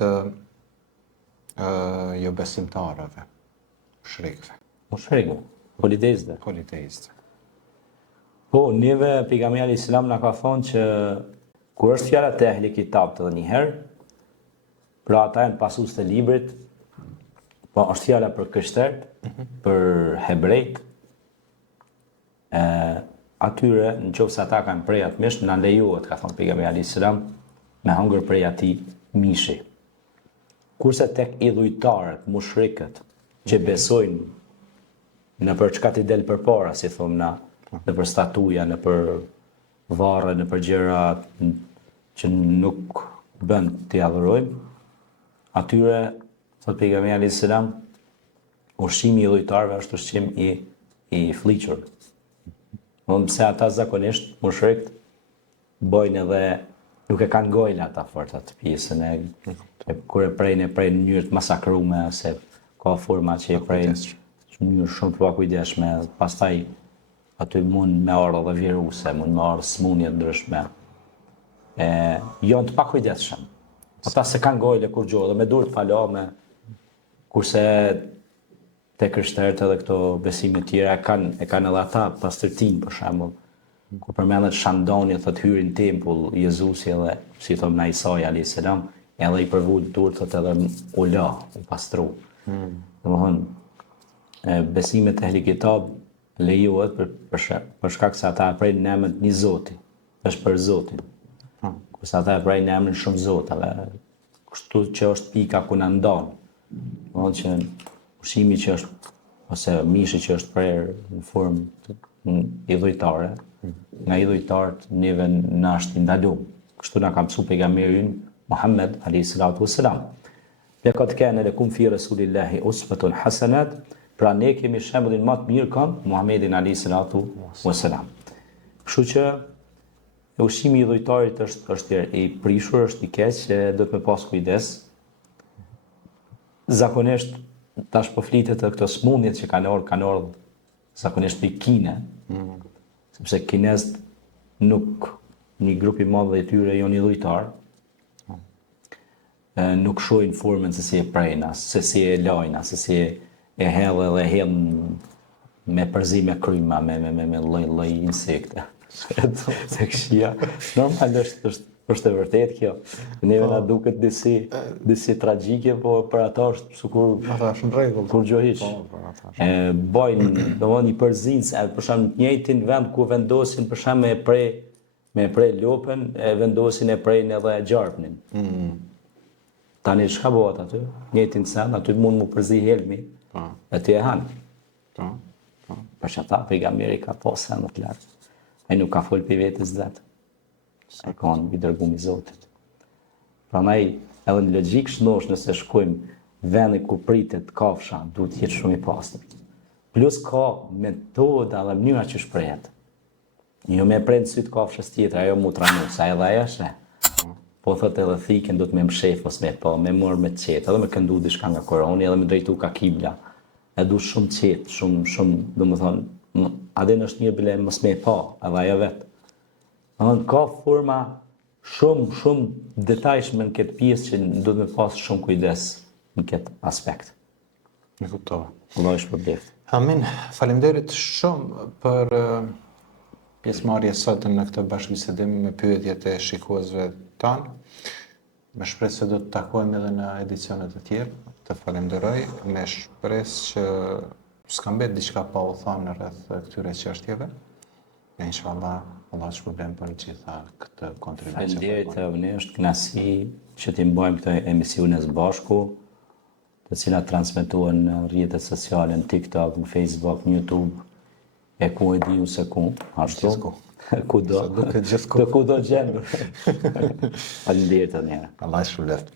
të jo besimtarëve, mushrikëve. Mushrikëve, politeistëve. Po, neve pejgamberi alayhis salam na ka thonë që kur është fjala te ehli kitab të njëherë, pra ata janë pasues të librit, po është fjala për krishterët, për hebrejt, atyre nëse ata kanë prej atë mish, na lejohet, ka thonë pejgamberi alayhis salam, me hëngër prej atij mishi. Kurse tek idhujtarët, mushrikët, që besojnë në për çka ti del përpara, si thomë na, në për statuja, në për varre, në për gjëra që nuk bën t'i adhurojmë, atyre, thot pejgamberi alayhis salam, ushqimi i idhujtarëve është ushqim i fliqur. Pse ata zakonisht mushrikët bojnë edhe nuk e kanë gojla ata fort atë pjesën e kur e prejnë në mënyrë të masakrume, se ka forma që e prejnë në mënyrë shumë të pakujdesshme, pastaj aty mund me ardhë edhe viruse, mund me ardhë smundje ndryshme. Janë të pakujdesshëm. Ata se kanë gojle kur gjohë, dhe me dur të falame, kurse te krishterët edhe këto besime tjera e kanë edhe ata pastërtin, për shembull. Kur përmendet Shandoni, thot hyrin tempull Jezusi edhe, si thom na Isai alayhis salam, edhe i përvul dur, thot edhe u la, u pastru. Domethënë, besimet e ehli kitab lejohet për shkak se ata e prejnë në emrin një Zoti, është për Zotin. Kurse ata e prejnë në emrin shumë zotave, kështu që është pika ku na ndon. Domethënë që ushqimi që është, ose mishi që është prerë në formë idhujtare, nga idhujtarët neve na është ndaluar. Kështu na ka mësuar pejgamberi Muhammed alayhis salatu wassalam. Laqad kana lakum fi rasulillahi uswatun hasanat, pra ne kemi shembullin më të mirë kënd Muhammedin alayhis salatu wassalam. Kështu që ushqimi i idhujtarit është i prishur, është i keq, do të me pas kujdes. Zakonisht tash po flitet të këto smundjet që kanë ardhur zakonisht i Kine, sepse kinezët nuk, një grup i madh i tyre janë idhujtar, nuk shohin formën se si e prejna, se si e lajna, se si e hedh edhe hedh me përzime kryma, me lloj insekte. Se këshia, normal është e vërtet kjo. Neve na duket disi tragjike, po për ata është sikur ata është në rregull. Kur gjohish. Bojnë, domethënë i përzinë, për shembull në njëjtin vend ku vendosin për shembull me prej lopën, vendosin e prejnë edhe gjarpnin. Tani çka bëhet aty? Njëjtin sen, aty mund mu përzi helmi. Aty e han. Për çata pejgamberi ka pasë në të lartë. Ai nuk ka fol për vetes vetë. E kanë i dërguar i Zotit. Prandaj edhe në logjik shnosh nëse shkojmë vende ku pritet kafsha, duhet të jetë shumë i pastër. Plus ka metoda dhe mënyra që shprehet. Jo me prend syt kafshës tjetër, ajo mu tranu, sa edhe ajo është. Po thotë edhe thikën do të me mshef ose me mor me qetë, edhe me këndu diçka nga Kurani, edhe me drejtu ka kibla. E du shumë qetë, shumë, domethënë, adin është një bile mos me pa, edhe ajo vetë. Ka forma shumë detajshme në këtë pjesë që do të me pas shumë kujdes në këtë aspekt. Në kuptova. Allah është për bleft. Amin. Faleminderit shumë për pjesëmarrje sot në këtë bashkëbisedim me pyetjet e shikuesve tanë. Me shpresë se do të takojmë edhe në edicionet e tjerë. Të falenderoj me shpresë që s'ka mbet diçka pa u thënë rreth këtyre çështjeve. Inshallah, Allah shpërblen për gjitha këtë kontribucion. Faleminderit, ne është kënaqësi që t'i mbajmë këtë emisione së bashku, të cilat transmetohen në rrjetet sociale, në TikTok, në Facebook, në YouTube, e ku e diu se ku, ashtu. Kudo. Të kudo gjendur. Faleminderit edhe një herë. Allah shpërblet.